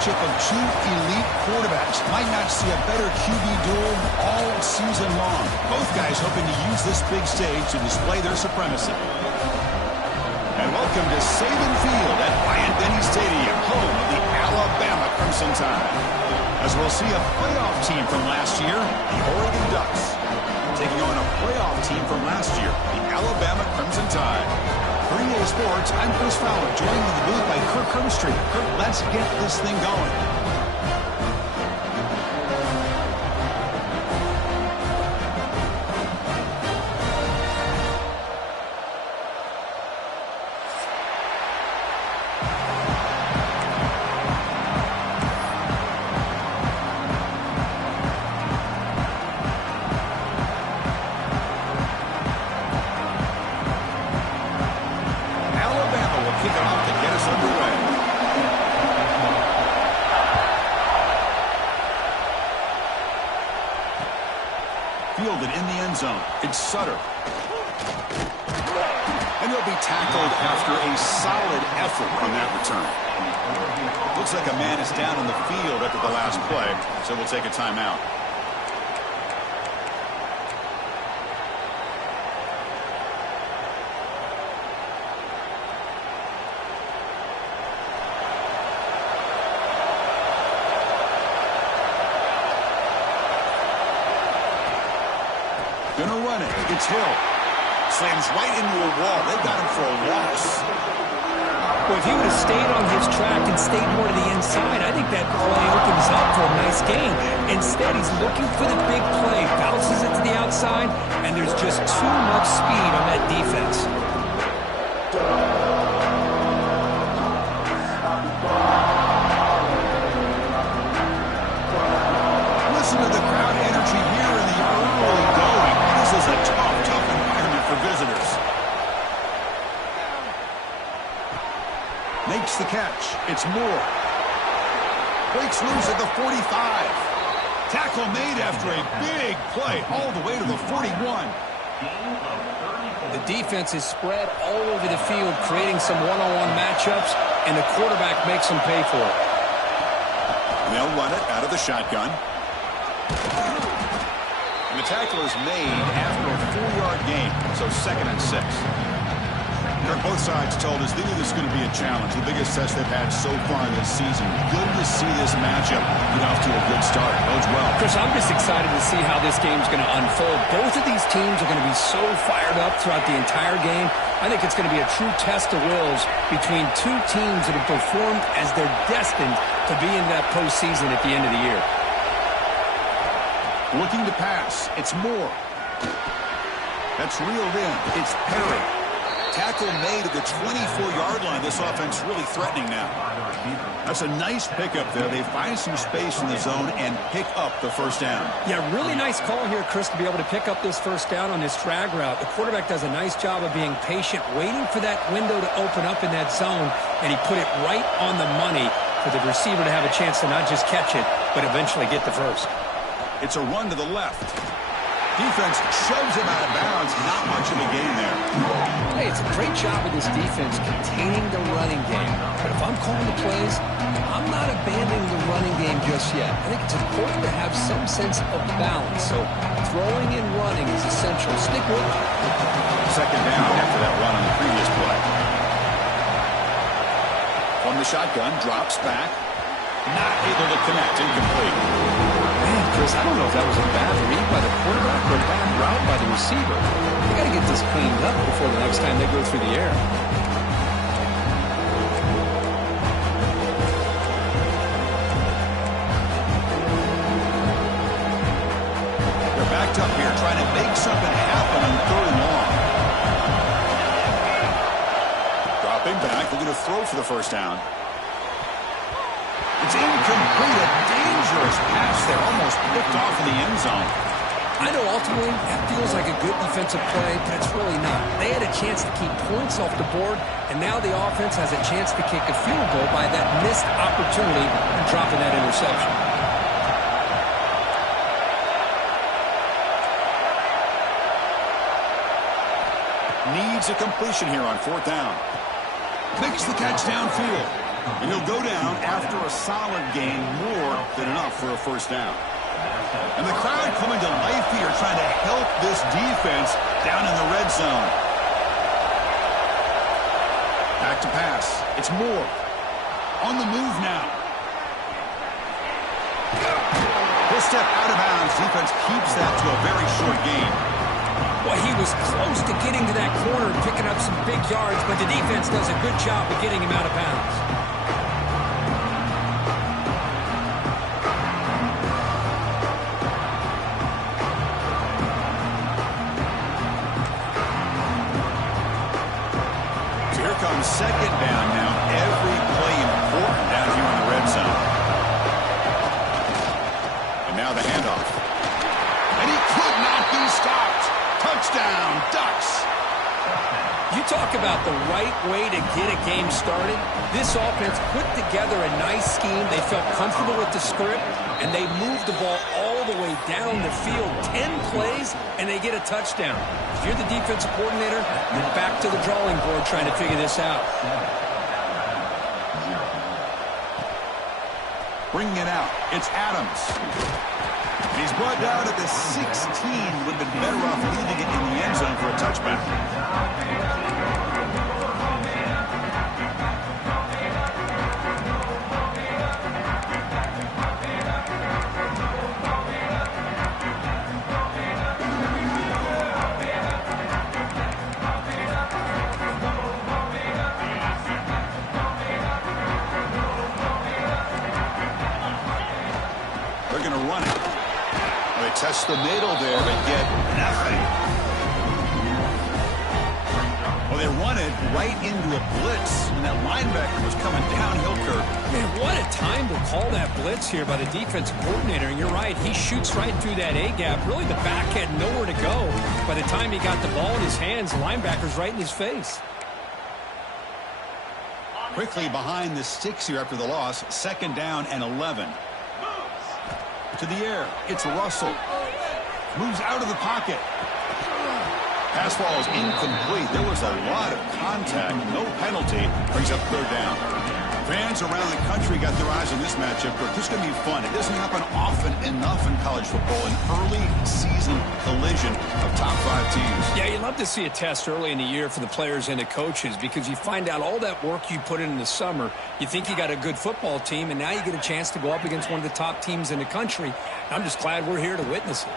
matchup of two elite quarterbacks. Might not see a better QB duel all season long. Both guys hoping to use this big stage to display their supremacy. And welcome to Saban Field at Bryant-Denny Stadium, home of the Alabama Crimson Tide. As we'll see a playoff team from last year, the Oregon Ducks, taking on a playoff team from last year, the Alabama Crimson Tide. For EA Sports, I'm Chris Fowler, joined in the booth by Kirk Herbstreit. Kirk, let's get this thing going. Fielded in the end zone. It's Sutter. And he'll be tackled after a solid effort on that return. Looks like a man is down on the field after the last play, so we'll take a timeout. Gonna run it. It's Hill. Slams right into a wall. They got him for a loss. Well, if he would have stayed on his track and stayed more to the inside, I think that play opens up for a nice gain. Instead, he's looking for the big play. Bounces it to the outside, and there's just too much speed on that defense. Listen to the crowd energy here in the early going. This is a tough environment for visitors. Makes the catch. It's Moore. Breaks loose at the 45. Tackle made after a big play all the way to the 41. The defense is spread all over the field, creating some one-on-one matchups, and the quarterback makes them pay for it. And they'll run it out of the shotgun. And the tackle is made after a 4-yard gain, so 2nd and 6. Both sides told us they knew this was going to be a challenge, the biggest test they've had so far this season. Good to see this matchup get off to a good start. Bodes well. Chris, I'm just excited to see how this game's going to unfold. Both of these teams are going to be so fired up throughout the entire game. I think it's going to be a true test of wills between two teams that have performed as they're destined to be in that postseason at the end of the year. Looking to pass. It's Moore. That's reeled in. It's Perry. Tackle made at the 24-yard line. This offense really threatening now. That's a nice pickup there. They find some space in the zone and pick up the first down. Yeah, really nice call here, Chris, to be able to pick up this first down on this drag route. The quarterback does a nice job of being patient, waiting for that window to open up in that zone, and he put it right on the money for the receiver to have a chance to not just catch it, but eventually get the first. It's a run to the left. Defense shoves him out of bounds. Not much of a gain there. Hey, it's a great job of this defense containing the running game. But if I'm calling the plays, I'm not abandoning the running game just yet. I think it's important to have some sense of balance. So throwing and running is essential. Stick with it. 2nd down after that run on the previous play. From the shotgun, drops back. Not able to connect. Incomplete. Man, Chris, I don't know if that was a bad read by the quarterback or a bad route by the receiver. They got to get this cleaned up before the next time they go through the air. They're backed up here trying to make something happen on 3rd and long. Dropping back, looking to throw for the first down. It's incomplete. A dangerous pass there. Almost picked off in the end zone. I know ultimately that feels like a good defensive play, but it's really not. They had a chance to keep points off the board, and now the offense has a chance to kick a field goal by that missed opportunity and dropping that interception. Needs a completion here on 4th down. Makes the catch downfield. And he'll go down after a solid gain, more than enough for a first down. And the crowd coming to life here, trying to help this defense down in the red zone. Back to pass. It's Moore. On the move now. He'll step out of bounds. Defense keeps that to a very short gain. Well, he was close to getting to that corner and picking up some big yards, but the defense does a good job of getting him out of bounds. Second down now. Every play important down here in the red zone. And now the handoff. And he could not be stopped. Touchdown, Ducks. You talk about the right way to get a game started. This offense put together a nice scheme. They felt comfortable with the script, and they moved the ball all the way down the field. 10 plays, and they get a touchdown. If you're the defensive coordinator, you're back to the drawing board trying to figure this out. Bringing it out, it's Adams. And he's brought down at the 16. Would have been better off leaving it in the end zone for a touchback. Test the middle there, but get nothing. Well, they run it right into a blitz, and that linebacker was coming downhill, Kirk. Man, what a time to call that blitz here by the defensive coordinator. And you're right, he shoots right through that A-gap. Really, the back had nowhere to go. By the time he got the ball in his hands, the linebacker's right in his face. Quickly behind the sticks here after the loss. Second down and 11. To the air. It's Russell. Moves out of the pocket. Pass ball is incomplete. There was a lot of contact. No penalty. Brings up third down. Fans around the country got their eyes on this matchup. This is going to be fun. It doesn't happen often enough in college football. An early season collision of top 5 teams. Yeah, you love to see a test early in the year for the players and the coaches because you find out all that work you put in the summer. You think you got a good football team, and now you get a chance to go up against one of the top teams in the country. I'm just glad we're here to witness it.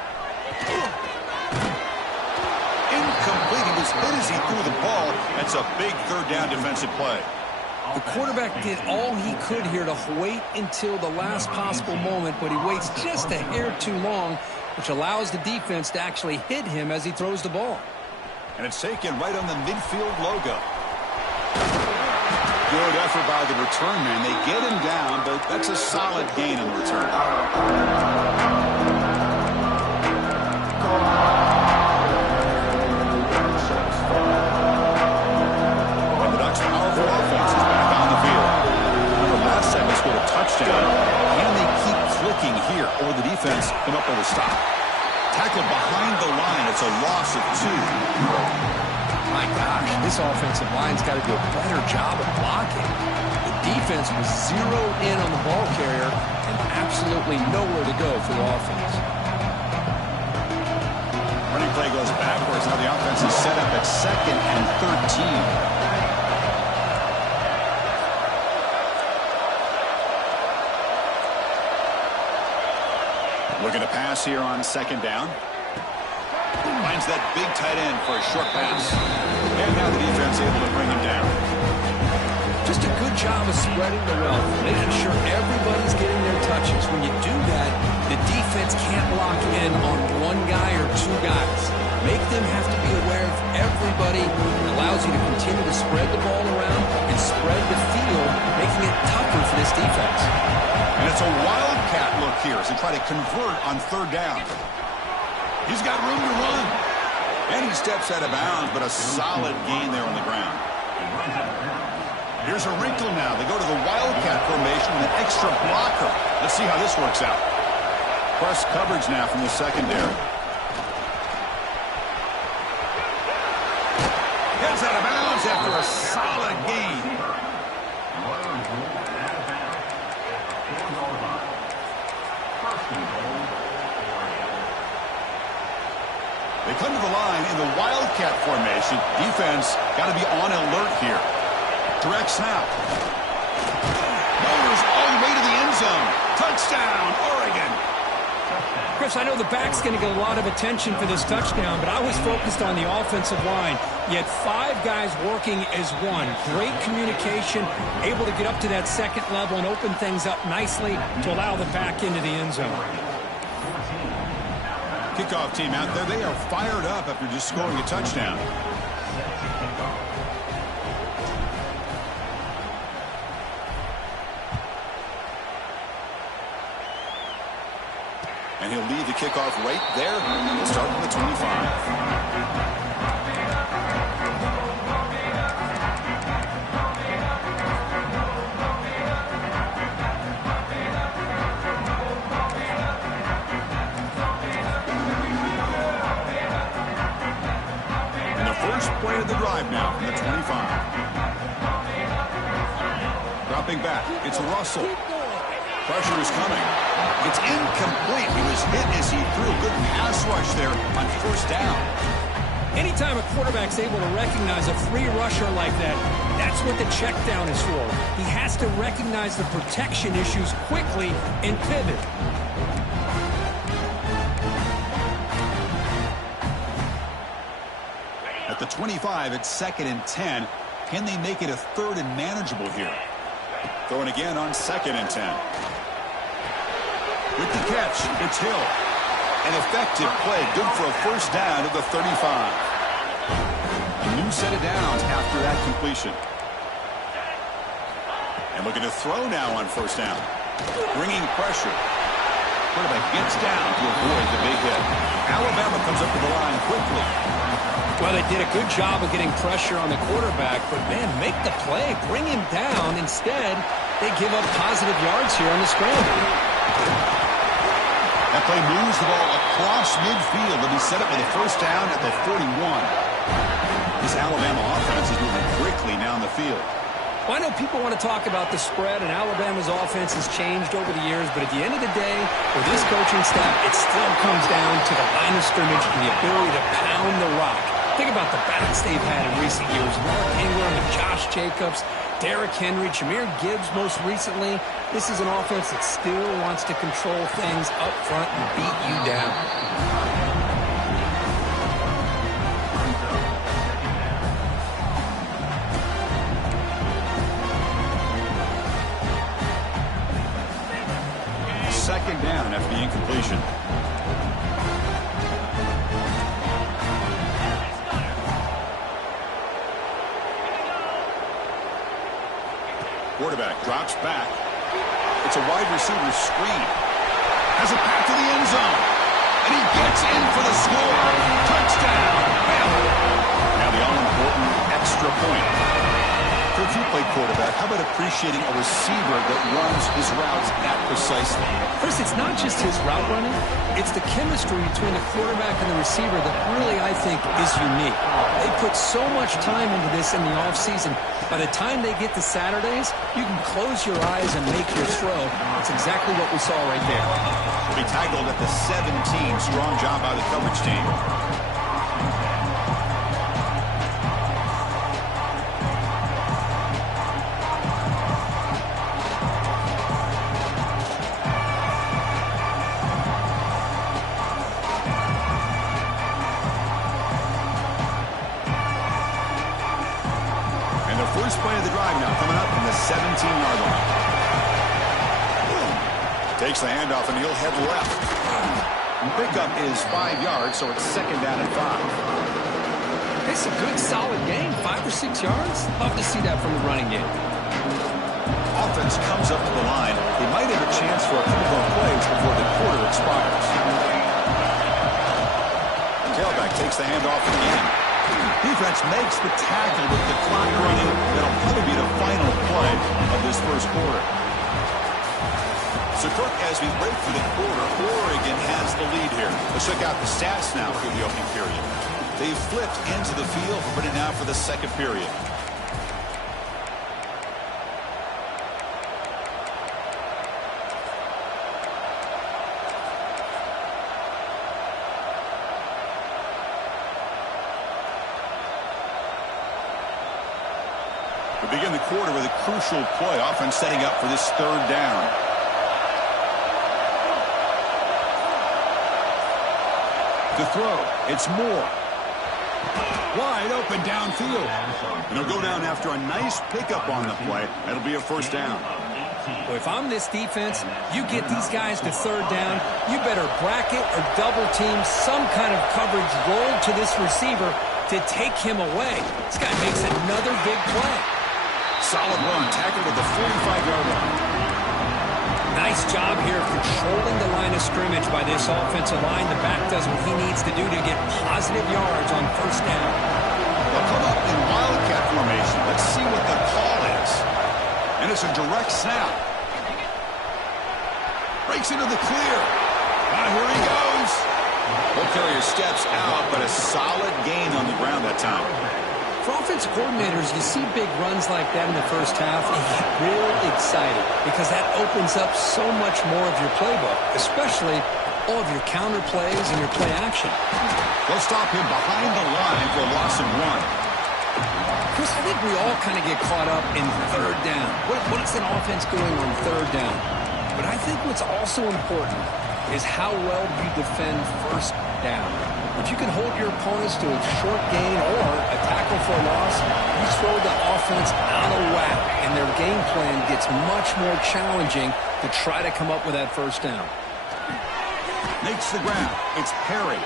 Incomplete. He was hit as he threw the ball. That's a big third down defensive play. The quarterback did all he could here to wait until the last possible moment, but he waits just a hair too long, which allows the defense to actually hit him as he throws the ball. And it's taken right on the midfield logo. Good effort by the return man. They get him down, but that's a solid gain on the return. And the Ducks' powerful offense is back on the field. The last second scored a touchdown. Can they keep clicking here, or the defense come up with a stop? Tackled behind the line. It's a loss of 2. My gosh, this offensive line's got to do a better job of blocking. The defense was zeroed in on the ball carrier and absolutely nowhere to go for the offense. Running play goes backwards. Now the offense is set up at 2nd and 13. Looking to pass here on 2nd down. Finds that big tight end for a short pass. And now the defense able to bring him down. Just a good job of spreading the wealth, making sure everybody's getting their touches. When you do that, the defense can't lock in on one guy or 2 guys. Make them have to be aware of everybody. It allows you to continue to spread the ball around and spread the field, making it tougher for this defense. And it's a wildcat look here as they try to convert on 3rd down. He's got room to run. And he steps out of bounds, but a solid gain there on the ground. Here's a wrinkle now. They go to the wildcat formation with an extra blocker. Let's see how this works out. Press coverage now from the secondary. Gets out of bounds after a solid gain. They come to the line in the Wildcat formation. Defense got to be on alert here. Direct snap. Motors all the way to the end zone. Touchdown, Oregon. Chris, I know the back's going to get a lot of attention for this touchdown, but I was focused on the offensive line. You had 5 guys working as one. Great communication, able to get up to that second level and open things up nicely to allow the back into the end zone. Kickoff team out there, they are fired up after just scoring a touchdown. And he'll lead the kickoff right there. We'll start from the 25. Play of the drive now from the 25. Dropping back. It's Russell. Pressure is coming. It's incomplete. He was hit as he threw a good pass rush there on first down. Anytime a quarterback's able to recognize a free rusher like that, that's what the check down is for. He has to recognize the protection issues quickly and pivot. At the 25, it's 2nd and 10. Can they make it a 3rd and manageable here? Throwing again on 2nd and 10. With the catch, it's Hill. An effective play, good for a first down at the 35. A new set of downs after that completion. And looking to throw now on first down. Bringing pressure. Quarterback gets down to avoid the big hit. Alabama comes up to the line quickly. Well, they did a good job of getting pressure on the quarterback, but, man, make the play. Bring him down. Instead, they give up positive yards here on the scramble. That play moves the ball across midfield. They'll be set up with a first down at the 41. This Alabama offense is moving quickly down the field. Well, I know people want to talk about the spread, and Alabama's offense has changed over the years, but at the end of the day, with this coaching staff, it still comes down to the line of scrimmage and the ability to pound the rock. Think about the backs they've had in recent years. Mark Ingram and Josh Jacobs, Derrick Henry, Jahmyr Gibbs most recently. This is an offense that still wants to control things up front and beat you down. Second down after the incompletion. Quarterback drops back. It's a wide receiver screen. Has it back to the end zone. And he gets in for the score. Touchdown. Now the all-important extra point. If you play quarterback, how about appreciating a receiver that runs his routes that precisely? First, it's not just his route running. It's the chemistry between the quarterback and the receiver that really, I think, is unique. They put so much time into this in the offseason. By the time they get to Saturdays, you can close your eyes and make your throw. That's exactly what we saw right there. He'll be tackled at the 17. Strong job by the coverage team. First play of the drive now coming up from the 17-yard line. Takes the handoff and he'll head left. Pickup is 5 yards, so it's 2nd down and 5. It's a good, solid game. 5 or 6 yards. Love to see that from the running game. Offense comes up to the line. They might have a chance for a couple more plays before the quarter expires. Tailback takes the handoff again. Defense makes the tackle with the clock running. That'll probably be the final play of this first quarter. So, Kirk, as we break for the quarter, Oregon has the lead here. Let's check out the stats now for the opening period. They've flipped into the field, but now for the second period. We begin the quarter with a crucial play. Offense setting up for this third down. To throw, it's Moore. Wide open downfield. And he'll go down after a nice pickup on the play. That'll be a first down. Well, if I'm this defense, you get these guys to third down, you better bracket or double team some kind of coverage roll to this receiver to take him away. This guy makes another big play. Solid run, tackled at the 45-yard line. Nice job here controlling the line of scrimmage by this offensive line. The back does what he needs to do to get positive yards on first down. They'll come up in wildcat formation. Let's see what the call is. And it's a direct snap. Breaks into the clear. Now here he goes. Ball carrier steps out, but a solid gain on the ground that time. For offensive coordinators, you see big runs like that in the first half, and you get real excited because that opens up so much more of your playbook, especially all of your counter plays and your play action. They'll stop him behind the line for a loss of 1. Chris, I think we all kind of get caught up in third down. What is an offense doing on third down? But I think what's also important is how well you defend first down. If you can hold your opponents to a short gain or a tackle for a loss, you throw the offense out of whack, and their game plan gets much more challenging to try to come up with that first down. Makes the grab. It's Perry.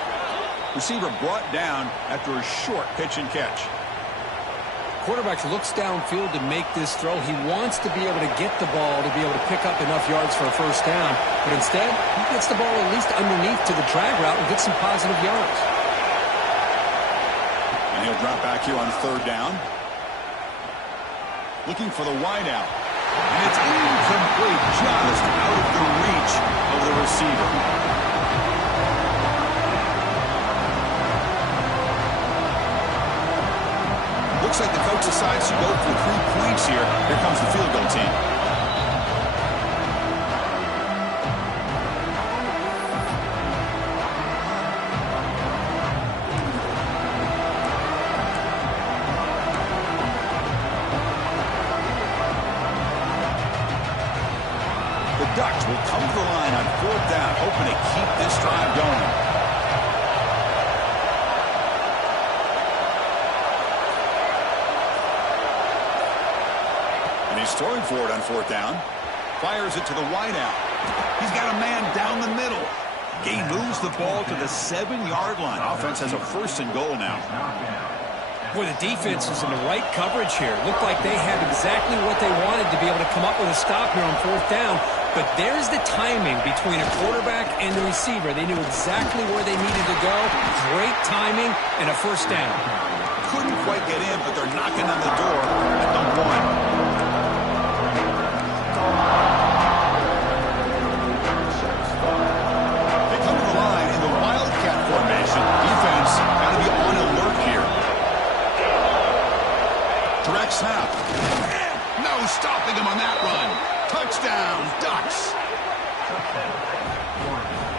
Receiver brought down after a short pitch and catch. Quarterback looks downfield to make this throw. He wants to be able to get the ball to be able to pick up enough yards for a first down. But instead, he gets the ball at least underneath to the drag route and gets some positive yards. And he'll drop back here on third down. Looking for the wideout. And it's incomplete, just out of the reach of the receiver. Looks like the coach decides to go for 3 points here. Here comes the field goal team. The Ducks will come to the line on fourth down, hoping to keep this drive going. He's throwing for it on fourth down. Fires it to the wideout. He's got a man down the middle. He moves the ball to the 7-yard line. Offense has a first and goal now. Boy, the defense was in the right coverage here. Looked like they had exactly what they wanted to be able to come up with a stop here on fourth down. But there's the timing between a quarterback and the receiver. They knew exactly where they needed to go. Great timing and a first down. Couldn't quite get in, but they're knocking on the door at the 1. They come to the line in the wildcat formation. Defense got to be on alert here. Direct snap. No stopping him on that run. Touchdown, Ducks.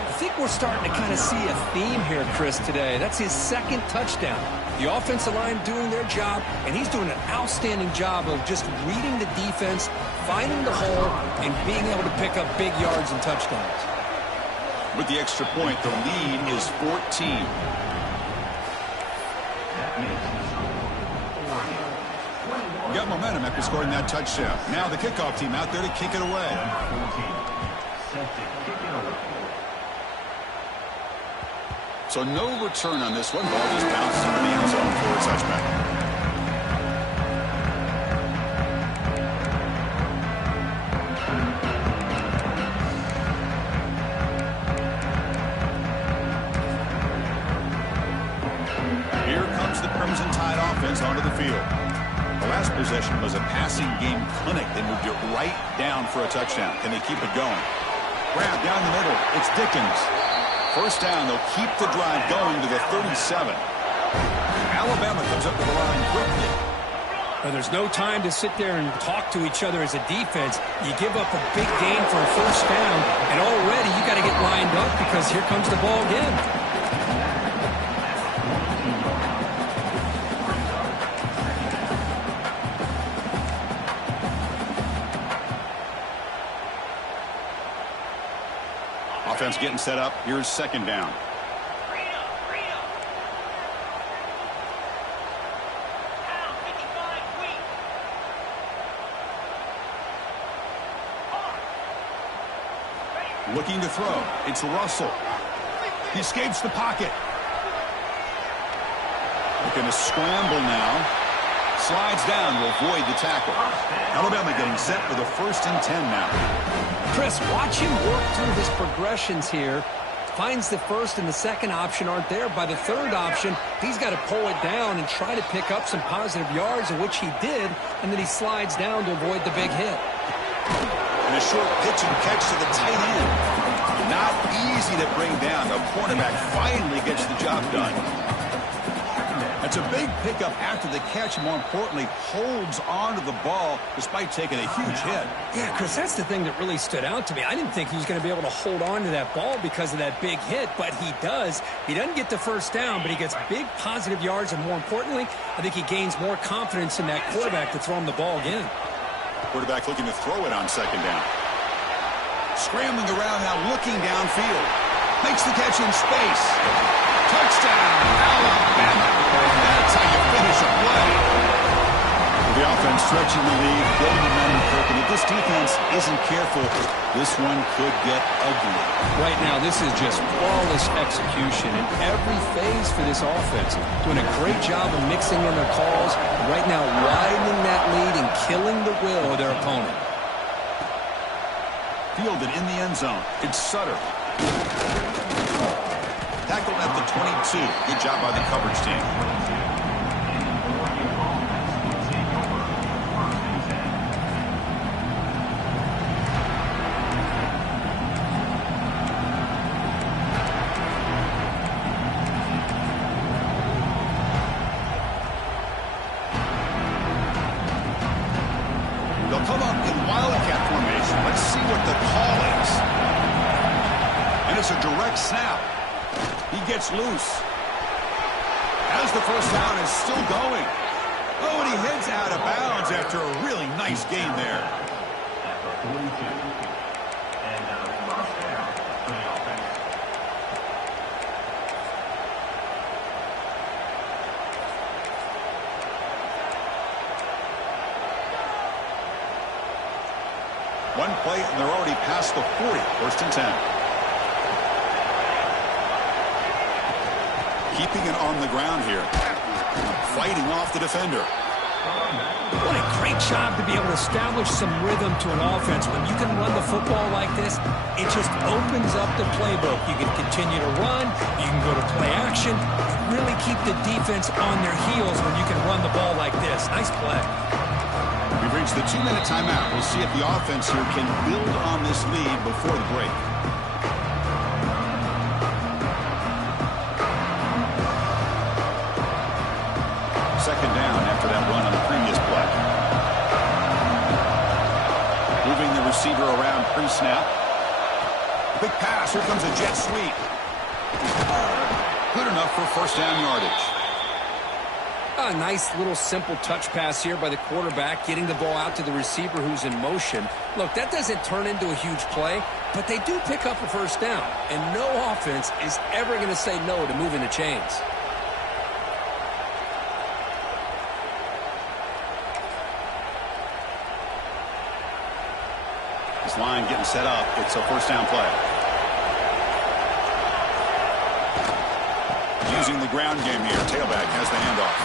I think we're starting to kind of see a theme here, Chris, today. That's his second touchdown. The offensive line doing their job, and he's doing an outstanding job of just reading the defense, finding the hole, and being able to pick up big yards and touchdowns. With the extra point, the lead is 14. Got momentum after scoring that touchdown. Now the kickoff team out there to kick it away. So no return on this one. Ball just bounces into the end zone for a touchback. Here comes the Crimson Tide offense onto the field. The last possession was a passing game clinic. They moved it right down for a touchdown. Can they keep it going? Grab down the middle. It's Dickens. First down, they'll keep the drive going to the 37. Alabama comes up to the line quickly. Well, there's no time to sit there and talk to each other as a defense. You give up a big gain for a first down, and already you got to get lined up because here comes the ball again. Offense getting set up. Here's second down. Looking to throw. It's Russell. He escapes the pocket. Looking to scramble now. Slides down to avoid the tackle. Alabama getting set for the 1st and 10 now. Chris, watch him work through his progressions here. Finds the first and the second option aren't there. By the third option, he's got to pull it down and try to pick up some positive yards, which he did, and then he slides down to avoid the big hit. And a short pitch and catch to the tight end. Not easy to bring down. The cornerback finally gets the job done. It's a big pickup after the catch, and more importantly, holds on to the ball despite taking a huge hit. Yeah, Chris, that's the thing that really stood out to me. I didn't think he was going to be able to hold on to that ball because of that big hit, but he does. He doesn't get the first down, but he gets big positive yards, and more importantly, I think he gains more confidence in that quarterback to throw him the ball again. Quarterback looking to throw it on second down. Scrambling around now, looking downfield. Makes the catch in space. Touchdown, Alabama. That's how you finish a play. The offense stretching the lead, building momentum, Kirk, and if this defense isn't careful, this one could get ugly. Right now, this is just flawless execution in every phase for this offense. Doing a great job of mixing in their calls. Right now, widening that lead and killing the will of their opponent. Fielded in the end zone. It's Sutter. Tackled at the 22. Good job by the coverage team. They'll come up in wildcat formation. Let's see what the call is. And it's a direct snap. He gets loose. As the first down is still going. Oh, and he heads out of bounds after a really nice gain there. One play, and they're already past the 40. 1st and 10. Keeping it on the ground here. Fighting off the defender. What a great job to be able to establish some rhythm to an offense. When you can run the football like this, it just opens up the playbook. You can continue to run. You can go to play action. Really keep the defense on their heels when you can run the ball like this. Nice play. We've reached the 2-minute timeout. We'll see if the offense here can build on this lead before the break. Second down after that run on the previous play. Moving the receiver around pre-snap. Big pass. Here comes a jet sweep. Good enough for 1st down yardage. A nice little simple touch pass here by the quarterback, getting the ball out to the receiver who's in motion. Look, that doesn't turn into a huge play, but they do pick up a 1st down, and no offense is ever going to say no to moving the chains. This line getting set up. It's a 1st down play. Using the ground game here. Tailback has the handoff.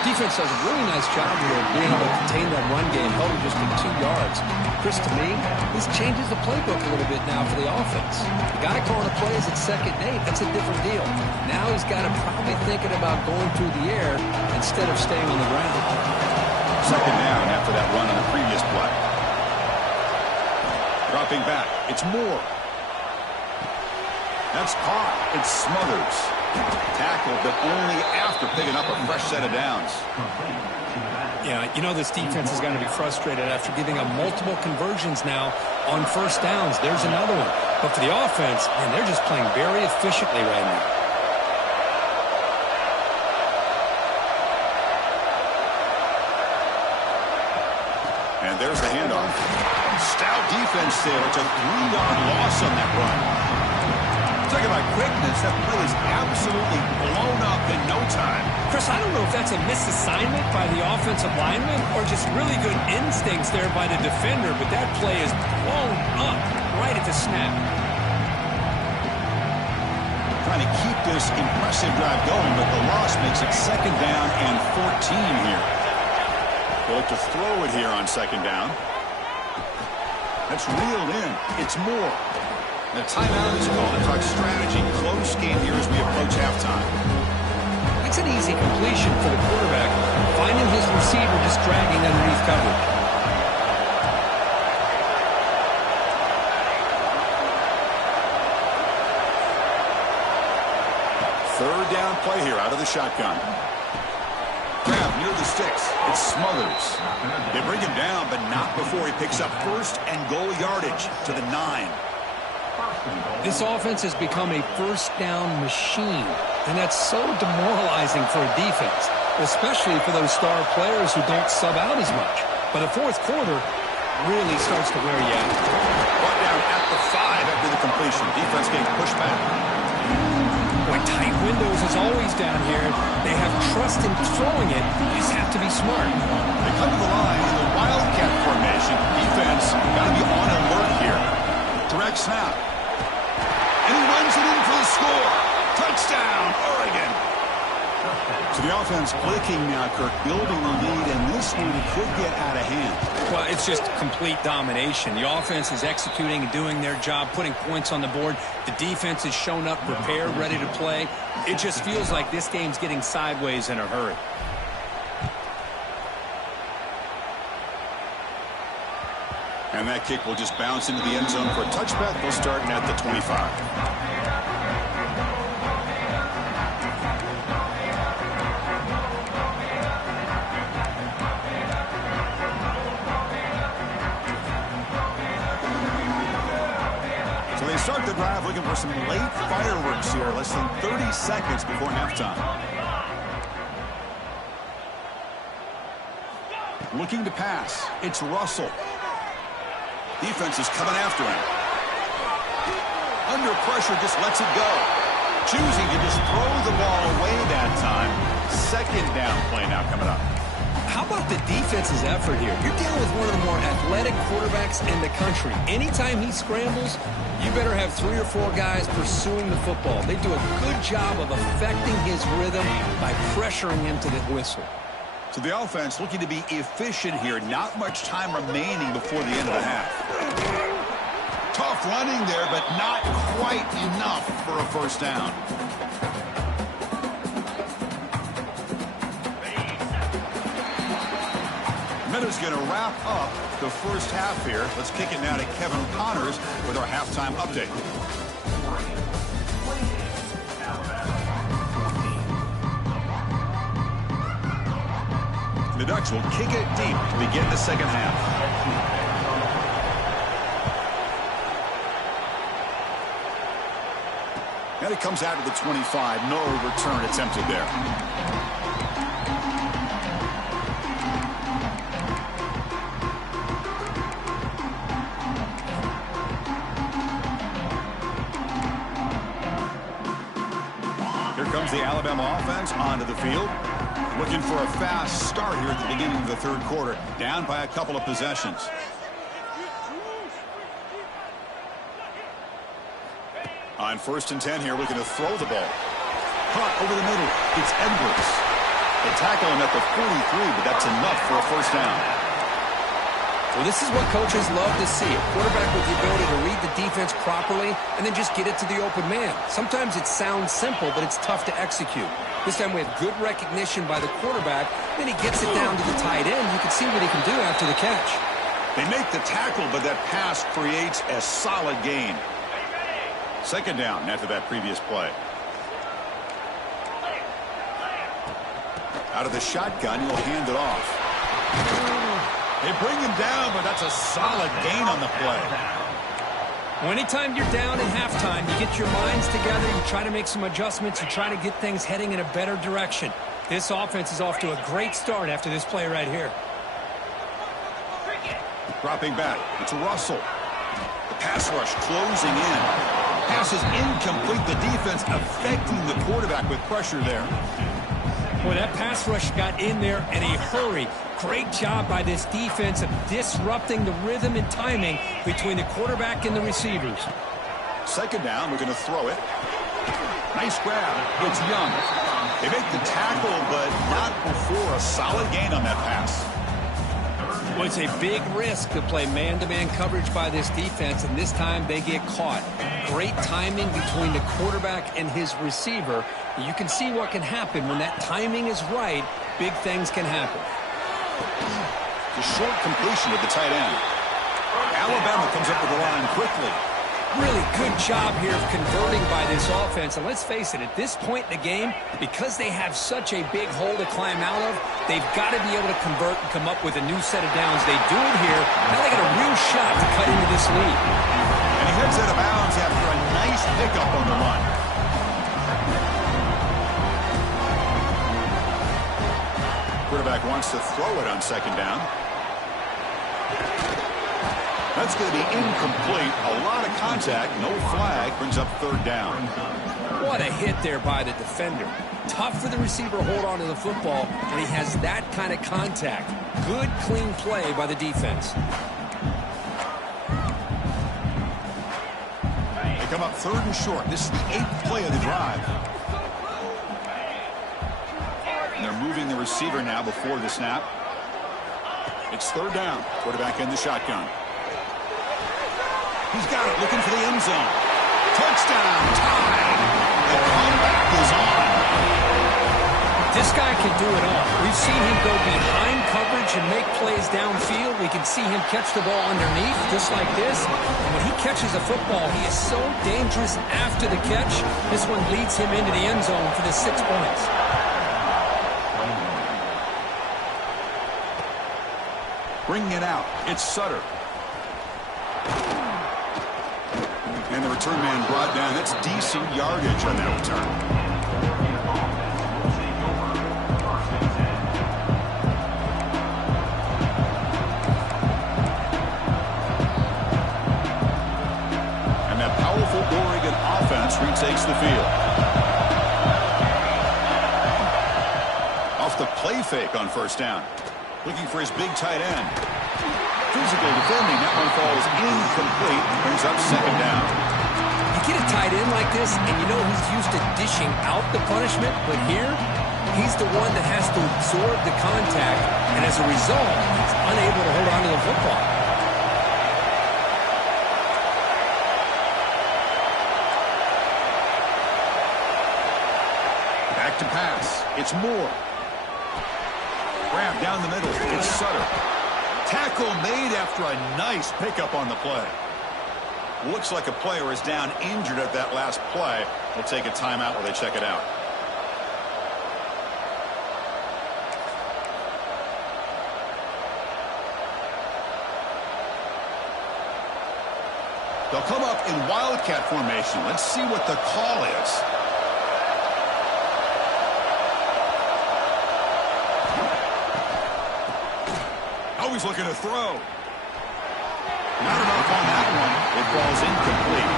Defense does a really nice job here of being able to contain that run game, held him just to 2 yards. Chris, to me, this changes the playbook a little bit now for the offense. The guy calling the plays at 2nd and 8, that's a different deal. Now he's got to probably thinking about going through the air instead of staying on the ground. Second down after that run on the previous play. Dropping back. It's Moore. That's caught. It's Smothers. Tackled, but only after picking up a fresh set of downs. Yeah, you know this defense is going to be frustrated after giving up multiple conversions now on 1st downs. There's another one. But for the offense, man, they're just playing very efficiently right now. And there's the handoff. Stout defense there. It's a 3-yard loss on that run. Talk about quickness. That play is absolutely blown up in no time. Chris, I don't know if that's a misassignment by the offensive lineman or just really good instincts there by the defender, but that play is blown up right at the snap. Trying to keep this impressive drive going, but the loss makes it 2nd down and 14 here. They'll look to throw it here on 2nd down. That's reeled in. It's Moore. The timeout is called to talk strategy. Close game here as we approach halftime. It's an easy completion for the quarterback, finding his receiver just dragging underneath coverage. 3rd down play here out of the shotgun. Grab near the sticks. It's Smothers. They bring him down, but not before he picks up 1st and goal yardage to the 9. This offense has become a 1st down machine, and that's so demoralizing for a defense, especially for those star players who don't sub out as much. But the 4th quarter really starts to wear you out. Brought down at the 5 after the completion. Defense getting pushed back. Boy, tight windows is always down here. They have trust in throwing it. You just have to be smart. They come to the line in the Wildcat formation. Defense got to be on alert here. Direct snap. And he runs it in for the score. Touchdown, Oregon. So the offense clicking now, Kirk, building the lead, and this one could get out of hand. Well, it's just complete domination. The offense is executing and doing their job, putting points on the board. The defense has shown up, prepared, ready to play. It just feels like this game's getting sideways in a hurry. And that kick will just bounce into the end zone for a touchback. We'll start at the 25. Start the drive looking for some late fireworks here. Less than 30 seconds before halftime. Looking to pass. It's Russell. Defense is coming after him. Under pressure, just lets it go. Choosing to just throw the ball away that time. 2nd down play now coming up. How about the defense's effort here? You're dealing with one of the more athletic quarterbacks in the country. Anytime he scrambles, you better have 3 or 4 guys pursuing the football. They do a good job of affecting his rhythm by pressuring him to the whistle. So the offense looking to be efficient here. Not much time remaining before the end of the half. Tough running there, but not quite enough for a 1st down. Minute's going to wrap up the 1st half here. Let's kick it now to Kevin Connors with our halftime update. The Ducks will kick it deep to begin the 2nd half. And it comes out of the 25. No return attempted there. The Alabama offense onto the field. Looking for a fast start here at the beginning of the 3rd quarter. Down by a couple of possessions. On 1st and 10 here, looking to throw the ball. Caught over the middle. It's Edwards. They tackle him at the 43, but that's enough for a 1st down. Well, this is what coaches love to see. A quarterback with the ability to read the defense properly and then just get it to the open man. Sometimes it sounds simple, but it's tough to execute. This time we have good recognition by the quarterback. Then he gets it down to the tight end. You can see what he can do after the catch. They make the tackle, but that pass creates a solid gain. 2nd down after that previous play. Out of the shotgun, he'll hand it off. They bring him down, but that's a solid gain on the play. Well, anytime you're down in halftime, you get your minds together, you try to make some adjustments, you try to get things heading in a better direction. This offense is off to a great start after this play right here. Dropping back, it's Russell. The pass rush closing in. Pass is incomplete. The defense affecting the quarterback with pressure there. Boy, that pass rush got in there in a hurry. Great job by this defense of disrupting the rhythm and timing between the quarterback and the receivers. Second down, we're going to throw it. Nice grab. It's Young. They make the tackle, but not before a solid gain on that pass. Well, it's a big risk to play man-to-man coverage by this defense, and this time they get caught. Great timing between the quarterback and his receiver. You can see what can happen when that timing is right. Big things can happen. The short completion of the tight end. Alabama comes up with the line quickly. Really good job here of converting by this offense. And let's face it, at this point in the game, because they have such a big hole to climb out of, they've got to be able to convert and come up with a new set of downs. They do it here. Now they got a real shot to cut into this lead. And he heads out of bounds after a nice pickup on the run. Quarterback wants to throw it on second down. That's going to be incomplete. A lot of contact. No flag. Brings up third down. What a hit there by the defender. Tough for the receiver to hold on to the football when he has that kind of contact. Good, clean play by the defense. They come up third and short. This is the 8th play of the drive. And they're moving the receiver now before the snap. It's third down. Quarterback in the shotgun. He's got it, looking for the end zone. Touchdown, tie. The comeback is on. This guy can do it all. We've seen him go behind coverage and make plays downfield. We can see him catch the ball underneath, just like this. And when he catches a football, he is so dangerous after the catch. This one leads him into the end zone for the 6 points. Bringing it out, it's Sutter. And the return man brought down. That's decent yardage on that return. And that powerful Oregon offense retakes the field. Off the play fake on first down. Looking for his big tight end. Physical defending. That one falls incomplete. Brings up second down. You get a tight end like this, and you know he's used to dishing out the punishment, but here, he's the one that has to absorb the contact, and as a result, he's unable to hold on to the football. Back to pass. It's Moore. Grab down the middle. It's Sutter. Tackle made after a nice pickup on the play. Looks like a player is down injured at that last play. We'll take a timeout while they check it out. They'll come up in Wildcat formation. Let's see what the call is. He's looking to throw. Not enough on that one. It falls incomplete.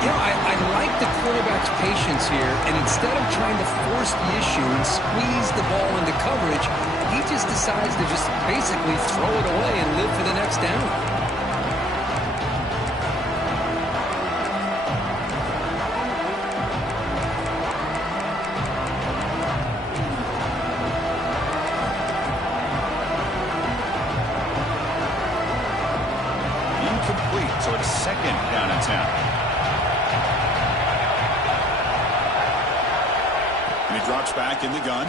You know, I like the quarterback's patience here, and instead of trying to force the issue and squeeze the ball into coverage, he just decides to just basically throw it away and live for the next down. So it's second down and 10. And he drops back in the gun.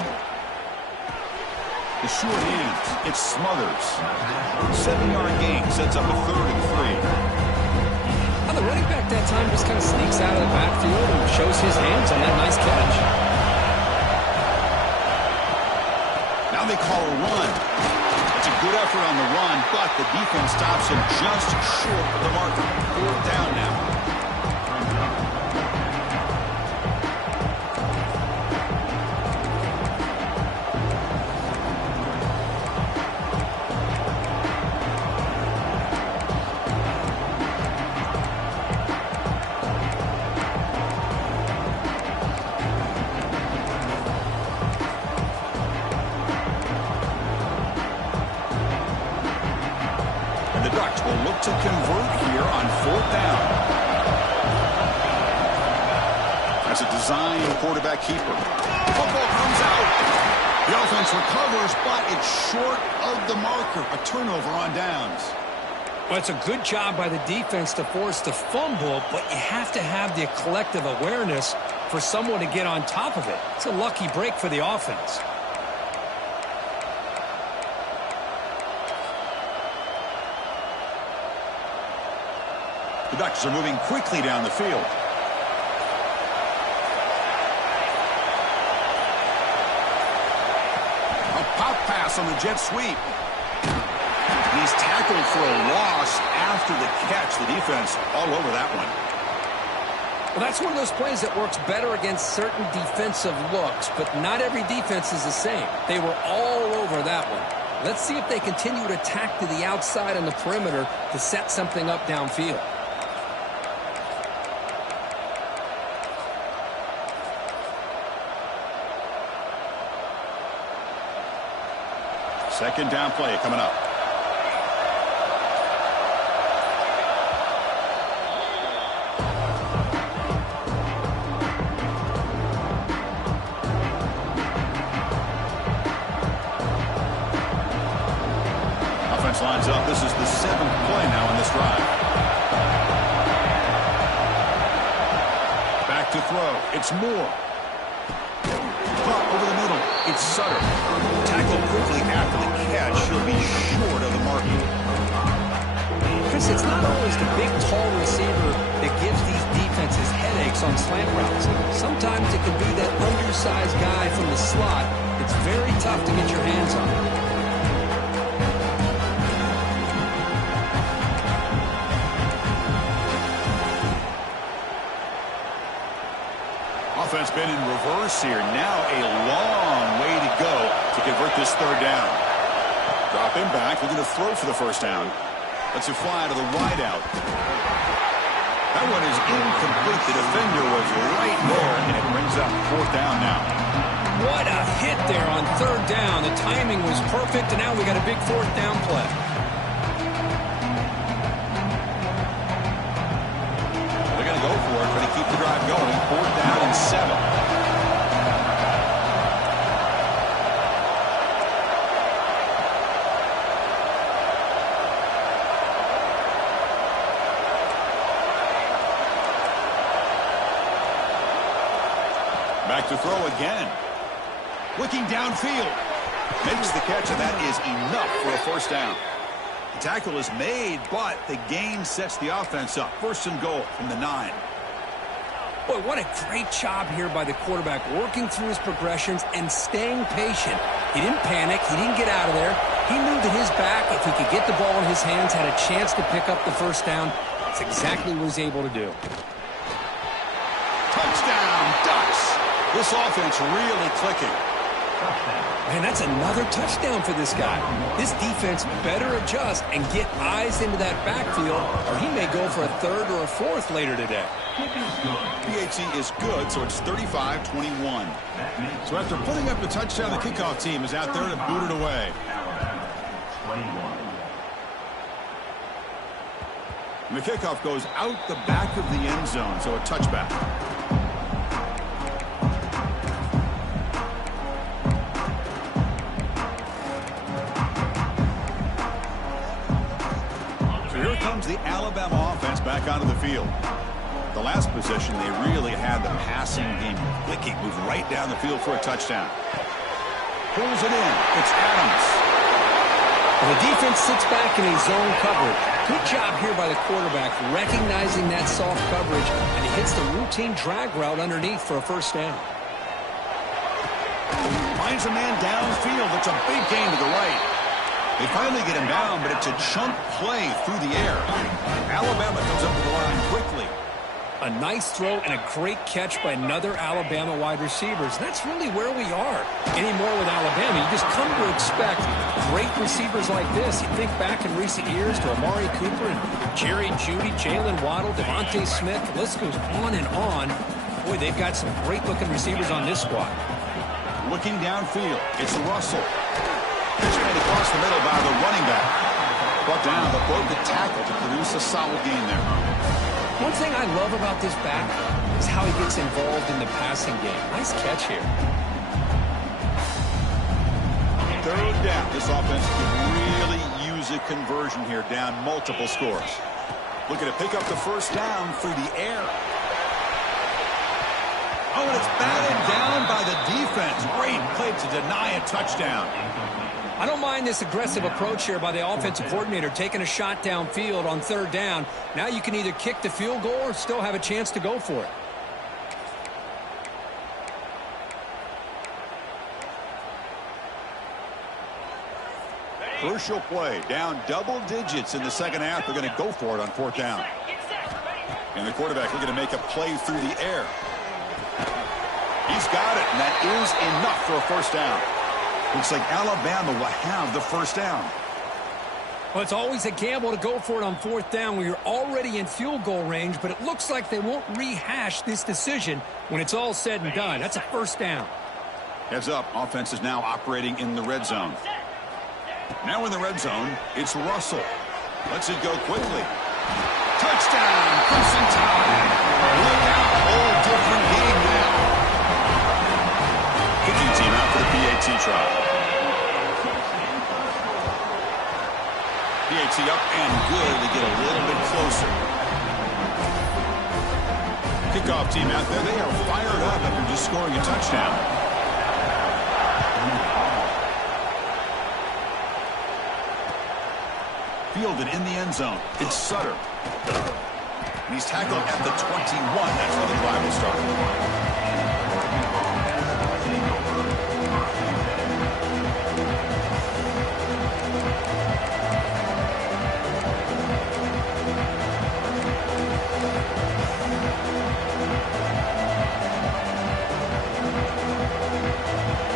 The short hands. It's Smothers. 7-yard gain sets up a 3rd and 3. The running back that time just kind of sneaks out of the backfield and shows his hands on that nice catch. Now they call a run. It's a good effort on the run, but the defense stops him just short of the marker. 4th down now. to convert here on 4th down. As a design quarterback keeper. Football comes out. The offense recovers, but it's short of the marker. A turnover on downs. Well, it's a good job by the defense to force the fumble, but you have to have the collective awareness for someone to get on top of it. It's a lucky break for the offense. The Ducks are moving quickly down the field. A pop pass on the jet sweep. He's tackled for a loss after the catch. The defense all over that one. Well, that's one of those plays that works better against certain defensive looks, but not every defense is the same. They were all over that one. Let's see if they continue to attack to the outside on the perimeter to set something up downfield. Second down play coming up. Offense lines up. This is the 7th play now on this drive. Back to throw. It's Moore. Caught over the middle. It's Sutter. Tackled quickly after the catch. He'll be short of the mark. Chris, it's not always the big, tall receiver that gives these defenses headaches on slant routes. Sometimes it can be that undersized guy from the slot. It's very tough to get your hands on. Offense been in reverse here. Now a long way to go to convert this 3rd down. Drop him back. We're going to throw for the 1st down. Let's it fly to the wideout. That one is incomplete. The defender was right there, and it brings up 4th down now. What a hit there on 3rd down. The timing was perfect, and now we got a big 4th down play. They're going to go for it, but to keep the drive going. 4th down and 7. Back to throw again. Looking downfield. Makes the catch, and that is enough for a 1st down. The tackle is made, but the gain sets the offense up. 1st and goal from the 9. Boy, what a great job here by the quarterback, working through his progressions and staying patient. He didn't panic. He didn't get out of there. He knew that his back, if he could get the ball in his hands, had a chance to pick up the 1st down. That's exactly what he was able to do. Touchdown, Ducks. This offense really clicking. Man, that's another touchdown for this guy. This defense better adjust and get eyes into that backfield, or he may go for a 3rd or a 4th later today. PAT is good, so it's 35-21. So after putting up the touchdown, the kickoff team is out there to boot it away. And the kickoff goes out the back of the end zone, so a touchback. Here comes the Alabama offense back onto the field. The last possession, they really had the passing game clicking. Moved right down the field for a touchdown. Pulls it in. It's Adams. Well, the defense sits back in a zone coverage. Good job here by the quarterback, recognizing that soft coverage, and he hits the routine drag route underneath for a 1st down. Finds a man downfield. It's a big gain to the right. They finally get him down, but it's a chunk play through the air. Alabama comes up to the line quickly. A nice throw and a great catch by another Alabama wide receivers. That's really where we are anymore with Alabama. You just come to expect great receivers like this. You think back in recent years to Amari Cooper and Jerry Jeudy, Jalen Waddle, Devontae Smith. The list goes on and on. Boy, they've got some great-looking receivers on this squad. Looking downfield, it's Russell. Pitch made across the middle by the running back. Brought down, but broke the tackle to produce a solid gain there. One thing I love about this back is how he gets involved in the passing game. Nice catch here. Third down. This offense could really use a conversion here, down multiple scores. Looking to pick up the first down through the air. Oh, and it's batted down by the defense. Great play to deny a touchdown. I don't mind this aggressive approach here by the offensive coordinator, taking a shot downfield on third down. Now you can either kick the field goal or still have a chance to go for it. Crucial play, down double digits in the second half. They're going to go for it on fourth down. And the quarterback looking to make a play through the air. He's got it, and that is enough for a first down. Looks like Alabama will have the first down. Well, it's always a gamble to go for it on fourth down where you're already in field goal range, but it looks like they won't rehash this decision when it's all said and done. That's a first down. Heads up, offense is now operating in the red zone. Now in the red zone, it's Russell. Lets it go quickly. Touchdown, Crimson Tide. Look out, whole different game now. Kicking team out for the PAT try. PAT up and good to get a little bit closer. Kickoff team out there. They are fired up after just scoring a touchdown. Fielded in the end zone. It's Sutter. And he's tackled at the 21. That's where the drive will start.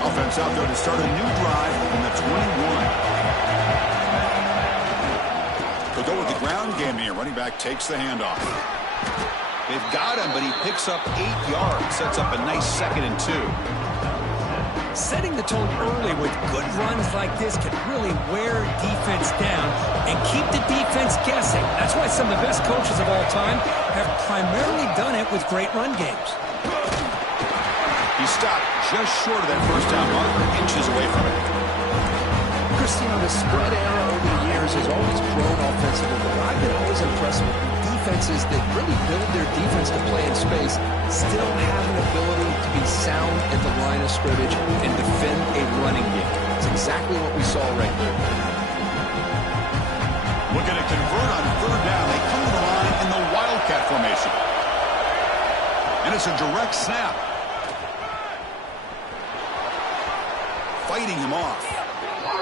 Offense out there to start a new drive from the 21. They'll go with the ground game here. Running back takes the handoff. They've got him, but he picks up 8 yards. Sets up a nice 2nd and 2. Setting the tone early with good runs like this can really wear defense down and keep the defense guessing. That's why some of the best coaches of all time have primarily done it with great run games. He stopped just short of that first down marker, inches away from it. Christian, the spread era over the years has always grown offensively, but I've been always impressed with defenses that really build their defense to play in space, still have an ability to be sound at the line of scrimmage and defend a running game. It's exactly what we saw right there. Looking to convert on third down. They come to the line in the Wildcat formation. And it's a direct snap. Fighting him off.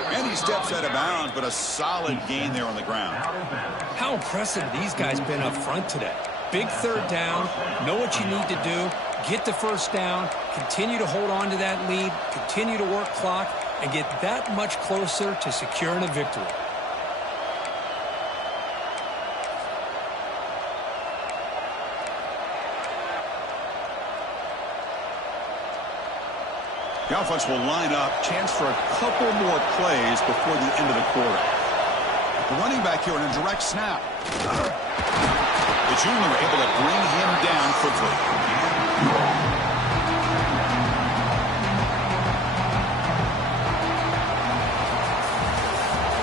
And he steps out of bounds, but a solid gain there on the ground. How impressive these guys been up front today. Big third down, know what you need to do, get the first down, continue to hold on to that lead, continue to work clock, and get that much closer to securing a victory. The offense will line up, chance for a couple more plays before the end of the quarter. The running back here in a direct snap. The junior able to bring him down quickly.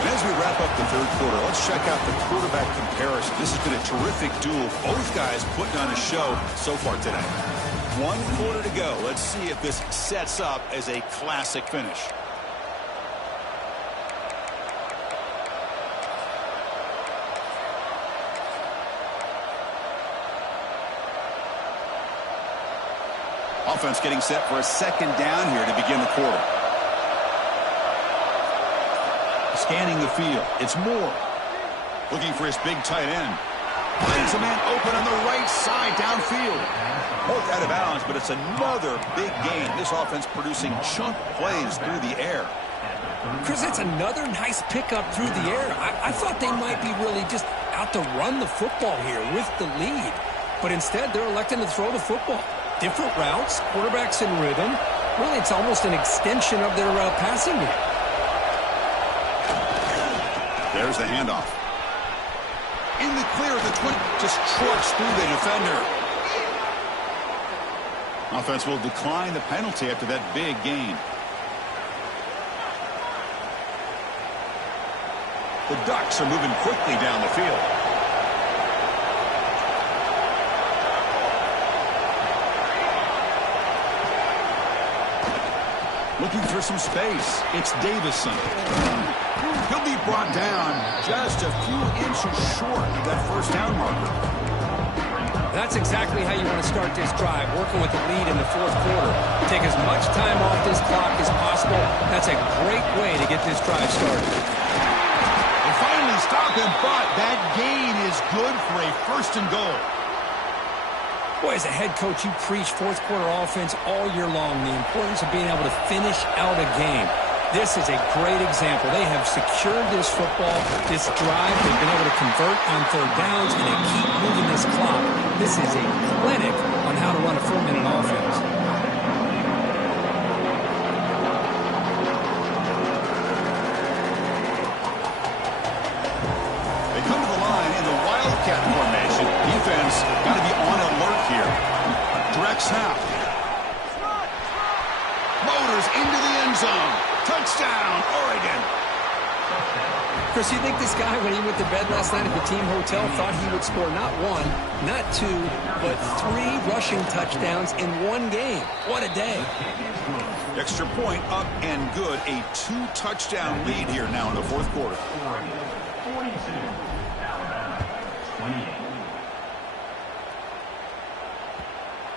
And as we wrap up the third quarter, let's check out the quarterback comparison. This has been a terrific duel. Both guys putting on a show so far today. 1 quarter to go. Let's see if this sets up as a classic finish. Offense getting set for a second down here to begin the quarter. Scanning the field. It's Moore. Looking for his big tight end. Finds a man open on the right side downfield. Both out of bounds, but it's another big gain. This offense producing chunk plays through the air. Chris, it's another nice pickup through the air. I thought they might be really just out to run the football here with the lead. But instead, they're electing to throw the football. Different routes, quarterbacks in rhythm. Really, it's almost an extension of their passing game. There's the handoff. In the clear of the 20. Just trucks through the defender. Offense will decline the penalty after that big gain. The Ducks are moving quickly down the field. Looking for some space. It's Davison. He'll be brought down just a few inches short of that first down marker. That's exactly how you want to start this drive, working with the lead in the fourth quarter. Take as much time off this clock as possible. That's a great way to get this drive started. They finally stop him, but that gain is good for a first and goal. Boy, as a head coach, you preach fourth quarter offense all year long, the importance of being able to finish out a game. This is a great example. They have secured this football, this drive. They've been able to convert on third downs, and they keep moving this clock. This is a clinic on how to run a 4-minute offense. They come to the line in the Wildcat formation. Defense got to be on alert here. Direct snap. Motors into the end zone. Touchdown, Oregon. Chris, you think this guy, when he went to bed last night at the team hotel, thought he would score not one, not two, but 3 rushing touchdowns in one game? What a day. Extra point up and good. A 2-touchdown lead here now in the fourth quarter. 42, Alabama, 28.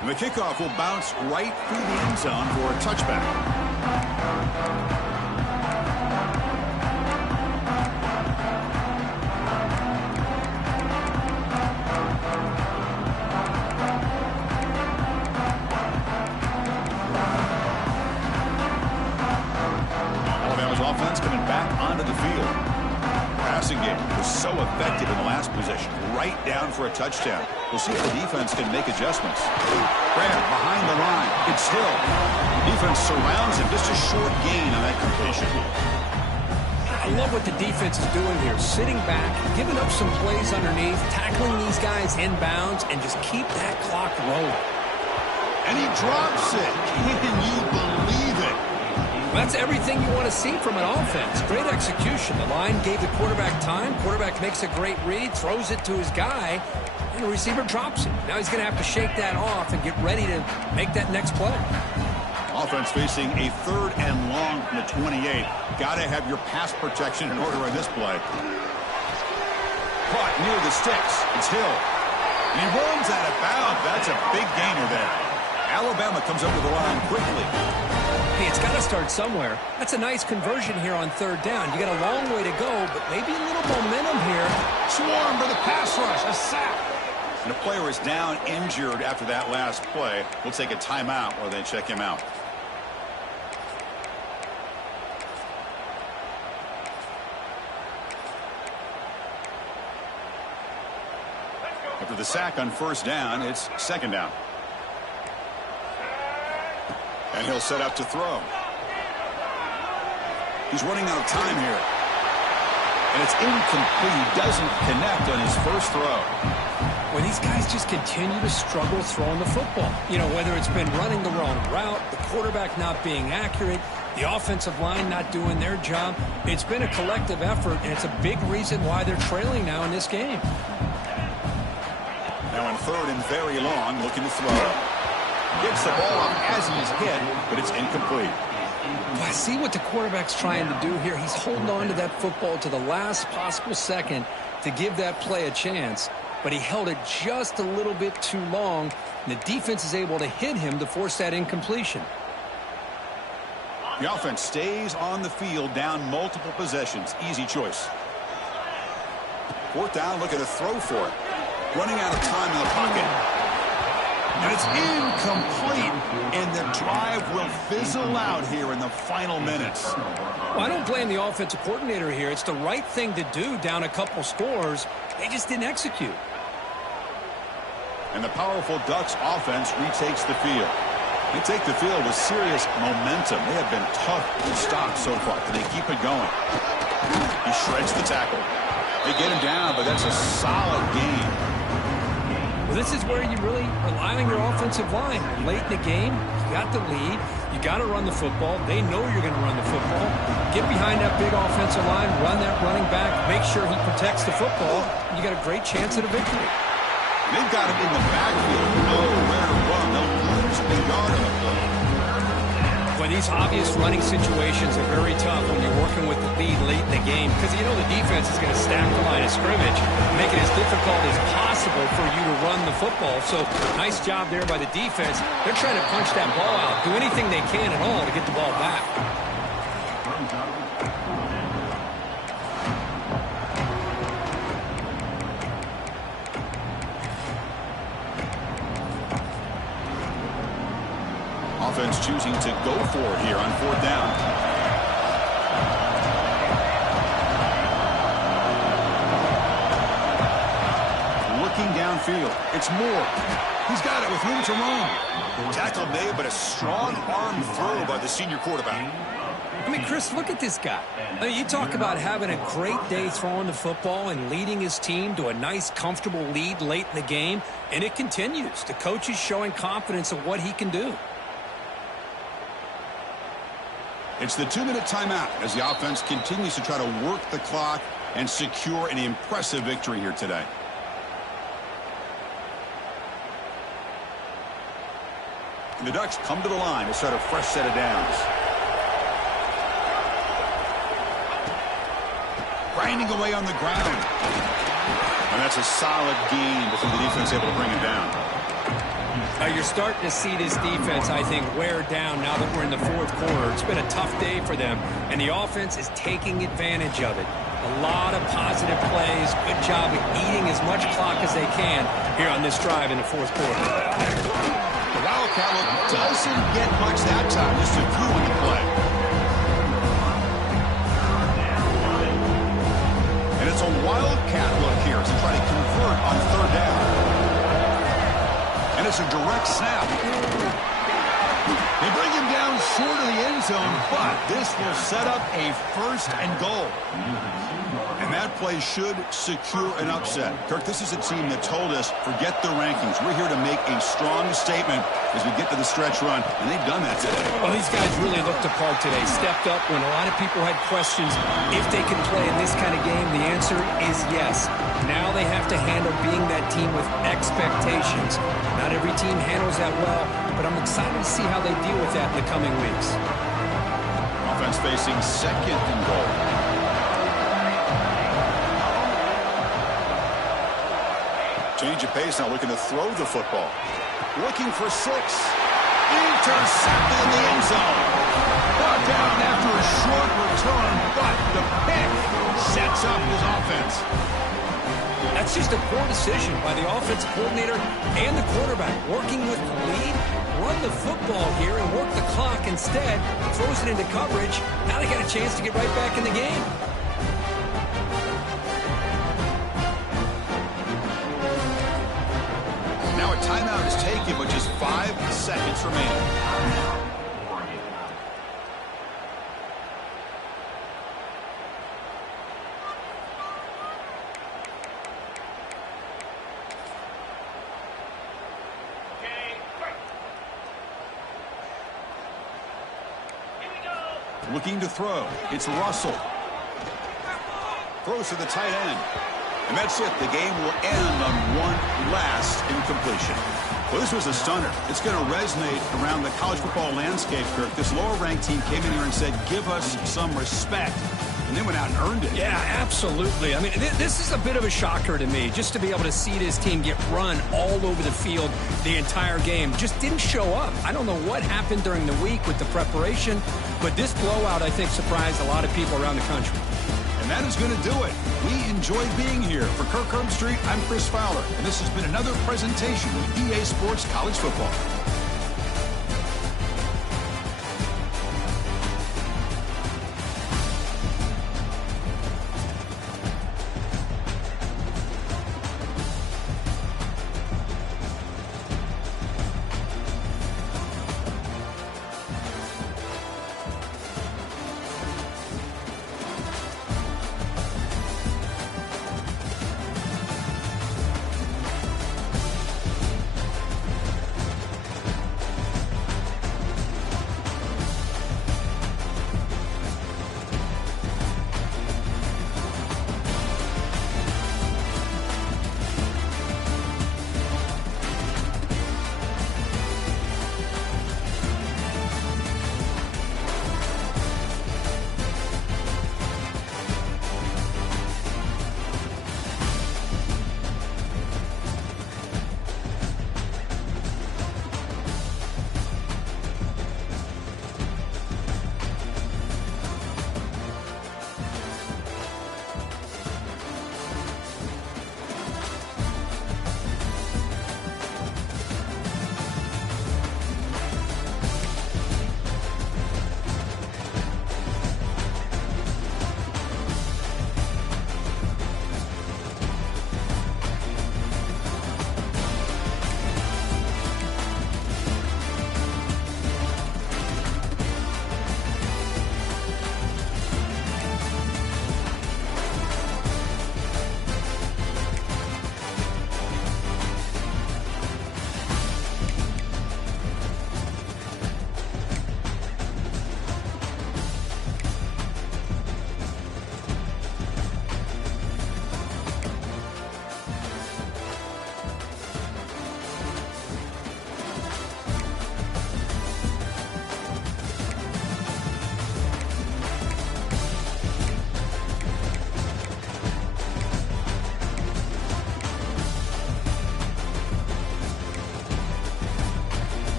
And the kickoff will bounce right through the end zone for a touchback. Alabama's offense coming back onto the field. Passing game was so effective in the last possession, right down for a touchdown. We'll see if the defense can make adjustments. Graham behind the line. It's Hill. Defense surrounds him. Just a short gain on that completion. I love what the defense is doing here. Sitting back, giving up some plays underneath, tackling these guys inbounds, and just keep that clock rolling. And he drops it. Can you believe it? That's everything you want to see from an offense. Great execution. The line gave the quarterback time. Quarterback makes a great read, throws it to his guy, and the receiver drops it. Now he's going to have to shake that off and get ready to make that next play. Offense facing a 3rd and long from the 28. Got to have your pass protection in order on this play. Caught near the sticks. It's Hill. And he runs out of bounds. That's a big gainer there. Alabama comes over the line quickly. Hey, it's got to start somewhere. That's a nice conversion here on 3rd down. You got a long way to go, but maybe a little momentum here. Swarm for the pass rush. A sack. And the player is down injured after that last play. We'll take a timeout while they check him out. After the sack on 1st down, it's 2nd down. And he'll set up to throw. He's running out of time here. And it's incomplete. He doesn't connect on his first throw. Well, these guys just continue to struggle throwing the football. You know, whether it's been running the wrong route, the quarterback not being accurate, the offensive line not doing their job. It's been a collective effort, and it's a big reason why they're trailing now in this game. Now on 3rd and very long, looking to throw. Gets the ball up as he's hit, but it's incomplete. Well, I see what the quarterback's trying to do here. He's holding on to that football to the last possible second to give that play a chance, but he held it just a little bit too long, and the defense is able to hit him to force that incompletion. The offense stays on the field, down multiple possessions. Easy choice. 4th down, looking to throw for it. Running out of time in the pocket. And it's incomplete, and the drive will fizzle out here in the final minutes. Well, I don't blame the offensive coordinator here. It's the right thing to do down a couple scores. They just didn't execute. And the powerful Ducks offense retakes the field. They take the field with serious momentum. They have been tough to stop so far. Can they keep it going? He shreds the tackle. They get him down, but that's a solid gain. Well, this is where you really rely on your offensive line. Late in the game, you got the lead. You got to run the football. They know you're going to run the football. Get behind that big offensive line, run that running back, make sure he protects the football. You got a great chance at a victory. They've got him in the backfield. Nowhere to run. They'll lose a yard on the play. Well, these obvious running situations are very tough when you're working with the lead late in the game because you know the defense is going to stack the line of scrimmage, make it as difficult as possible for you to run the football. So nice job there by the defense. They're trying to punch that ball out, do anything they can at all to get the ball back. Offense choosing to go for it here on 4th down. Looking downfield. It's Moore. He's got it with room to run. Tackle made, but a strong arm throw by the senior quarterback. I mean, Chris, look at this guy. I mean, you talk about having a great day throwing the football and leading his team to a nice, comfortable lead late in the game, and it continues. The coach is showing confidence of what he can do. It's the 2-minute timeout as the offense continues to try to work the clock and secure an impressive victory here today. And the Ducks come to the line to start a fresh set of downs. Grinding away on the ground. And that's a solid gain before the defense able to bring him down. You're starting to see this defense, I think, wear down now that we're in the 4th quarter. It's been a tough day for them, and the offense is taking advantage of it. A lot of positive plays. Good job of eating as much clock as they can here on this drive in the 4th quarter. The Wildcat look doesn't get much that time. Just a few in the play. And it's a Wildcat look here as they try to convert on 3rd down. And it's a direct snap. They bring him down short of the end zone, but this will set up a 1st and goal. And that play should secure an upset. Kirk, this is a team that told us, forget the rankings. We're here to make a strong statement as we get to the stretch run, and they've done that today. Well, these guys really looked apart today, stepped up when a lot of people had questions if they can play in this kind of game. The answer is yes. Now they have to handle being that team with expectations. Not every team handles that well, but I'm excited to see how they deal with that in the coming weeks. Offense facing 2nd and goal. Change of pace now, looking to throw the football. Looking for 6. Intercepted in the end zone. Brought down after a short return, but the pick sets up his offense. That's just a poor decision by the offensive coordinator and the quarterback. Working with the lead, run the football here and work the clock instead. Throws it into coverage. Now they got a chance to get right back in the game. Now a timeout is taken with just 5 seconds remaining. Looking to throw. It's Russell. Throws to the tight end. And that's it. The game will end on one last incompletion. Well, this was a stunner. It's going to resonate around the college football landscape, Kirk. This lower-ranked team came in here and said, give us some respect. And they went out and earned it. Yeah, absolutely. I mean, this is a bit of a shocker to me, just to be able to see this team get run all over the field the entire game. Just didn't show up. I don't know what happened during the week with the preparation, but this blowout, I think, surprised a lot of people around the country. And that is going to do it. We enjoyed being here. For Kirk Herbstreit, I'm Chris Fowler, and this has been another presentation of EA Sports College Football.